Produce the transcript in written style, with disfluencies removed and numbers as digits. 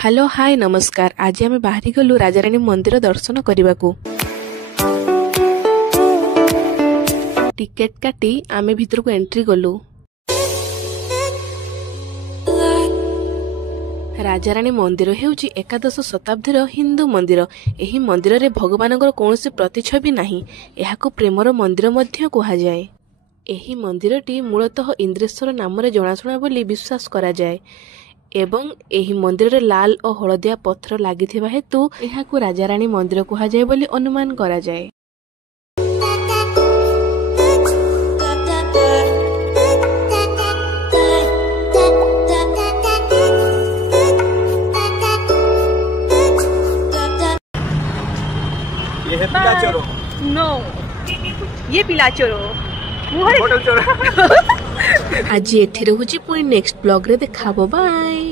Hello hi नमस्कार। आज आम बाहरी गलु राजाराणी मंदिर दर्शन करने को। टिकेट काटी आमे भितर को एंट्री गलु। राजाराणी मंदिर हेउची एकादश शताब्दीर हिंदू मंदिर। एही मंदिर रे भगवानଙ୍କର कौनसी प्रतिछवि नाही। एहाको प्रेमर मंदिर मध्य कहा जाए। एही मंदिरटी मूलतः इंद्रेश्वर नाम रे जनाशुना बोली विश्वास करा जाए एवं एही मंदिर रे लाल और हलदिया पत्थर लागिथिबा हेतु एहाको राजाराणी मंदिर कहा जाए बोली अनुमान करा जाए। ये है पिलाचोरो। नो ये पिलाचोरो होटल चोरो। आज एठी रहूची पुणी नेक्स्ट ब्लॉग रे देखाबो। बाय।